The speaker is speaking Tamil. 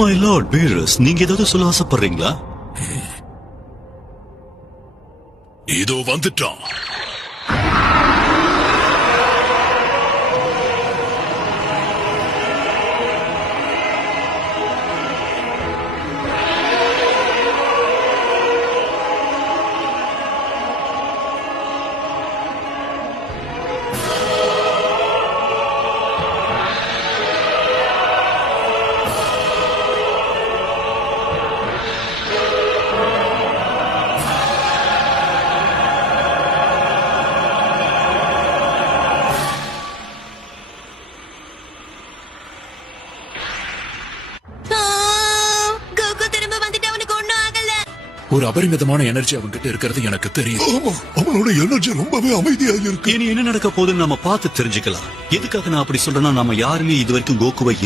மை லார்ட் பீரஸ், நீங்க ஏதாவது சொல்ல ஆசைப்படுறீங்களா? இதோ வந்துட்டான். ஒரு அபரிமிதமான எனர்ஜி அவன்கிட்ட இருக்கிறது எனக்கு தெரியும். ஆமா, அவனோட எனர்ஜி ரொம்பவே அமைதியா இருக்கு. இனி என்ன நடக்க போகுதுன்னு நாம பார்த்து தெரிஞ்சுக்கலாம். எதுக்காக நான் அப்படி சொல்றேன்னா, நாம யாருமே இது வரைக்கும் கோகுவை